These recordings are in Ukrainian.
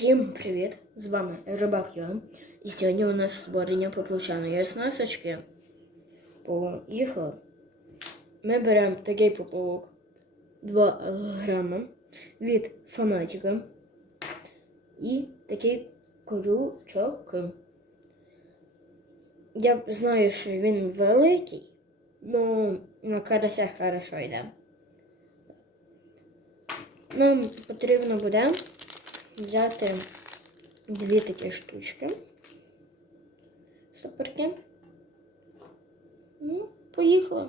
Всім привіт! З вами Рибак Йо. І сьогодні у нас створення поплавчаної оснасточки. Поїхали. Ми беремо такий поплавок 2 грама від фанатіка. І такий крючок. Я знаю, що він великий, але на карасях хорошо йде. Нам потрібно буде взяти дві такі штучки. Стопорки. Ну, поїхали.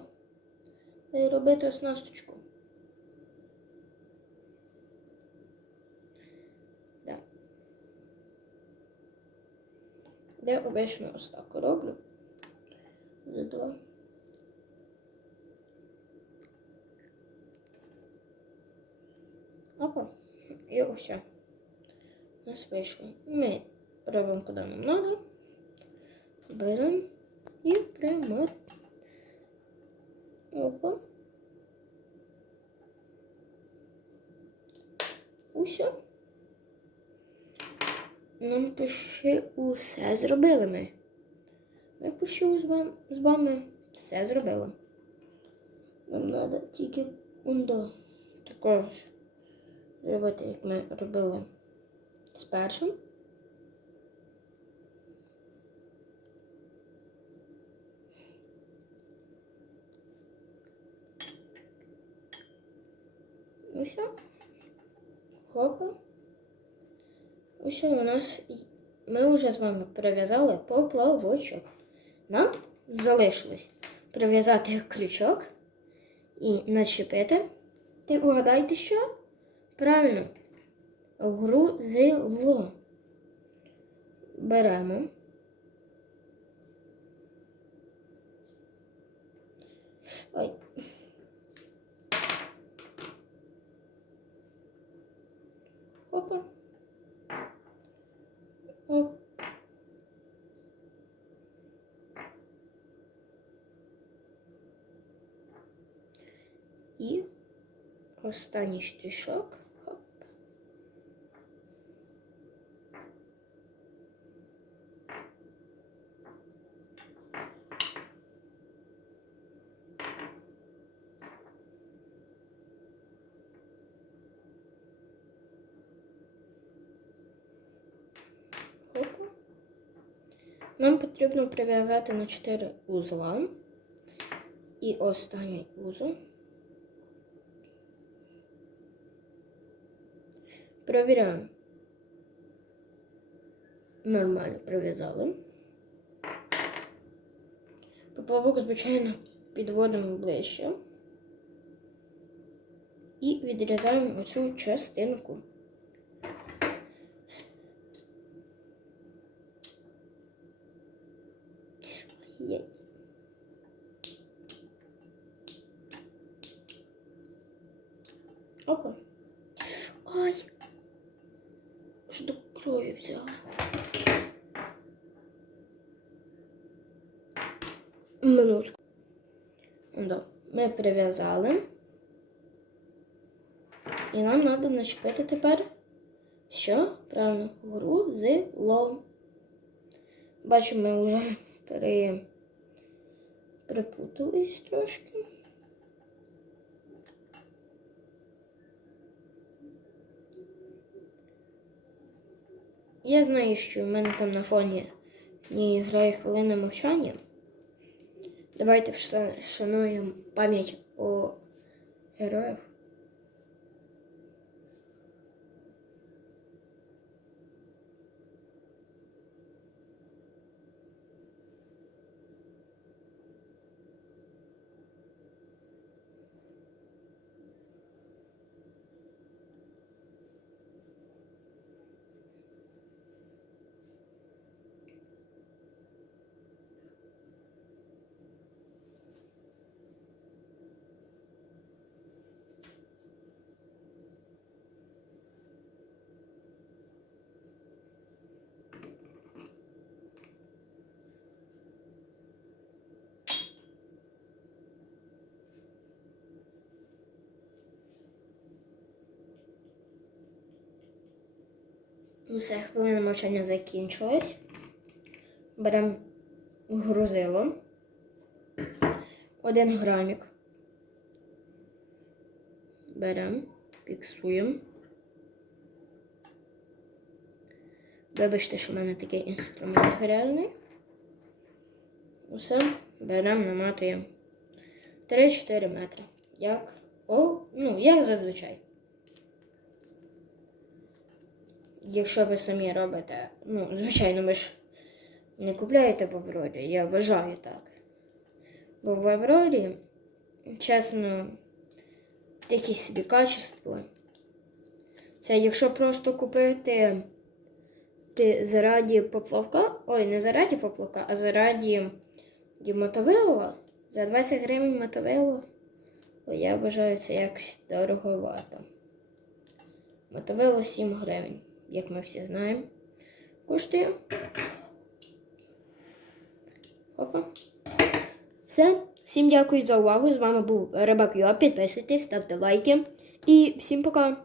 І робити оснасточку. Да. Я обично ось так роблю. За два. Опа. І ось. Нас вийшло. Ми робимо куди нам треба. Беремо і прямо. Опа. Усе. Нам пиши усе зробили ми. Ми пиши з вами, з вами все зробили. Нам треба тільки ундо також зробити, як ми робили з першим. Ось. Хопа. Ось у нас ми вже з вами прив'язали поплавочок. Нам залишилось прив'язати крючок і начепити. Ти угадайте, що? Правильно. Грузило. Беремо. Ой. Опа. Оп. Останній штишок. Нам потрібно прив'язати на 4 узла. І останній узол. Провіряємо. Нормально прив'язали. Поплавок, звичайно, підводимо ближче. І відрізаємо оцю частинку. Є. Опа. Ай. Аж до крові взяла. Минутку. Да. Ми прив'язали. І нам треба начепити тепер, що? Правильно, грузило. Бачимо, ми вже при... припутались трошки. Я знаю, що в мене там на фоні не грає хвилина мовчання. Давайте вшануємо пам'ять о героях. Все, хвилина мовчання закінчилась. Беремо грузило. Один грамік. Беремо, фіксуємо. Вибачте, що в мене такий інструмент грязний. Усе беремо, наматуємо 3-4 метри. Як? О, ну, як зазвичай. Якщо ви самі робите, ну, звичайно, ви ж не купляєте в я вважаю так. Бо Аврорі, чесно, такі собі качество. Це якщо просто купити ти зараді поплавка, ой, не зараді поплавка, а зараді мотовилла, за 20 гривень мотовилла, то я вважаю це якось дороговато. Мотовило 7 гривень, як ми всі знаємо. Коштує. Опа. Все. Всім дякую за увагу. З вами був Рибак Йо. Підписуйтесь, ставте лайки. І всім пока!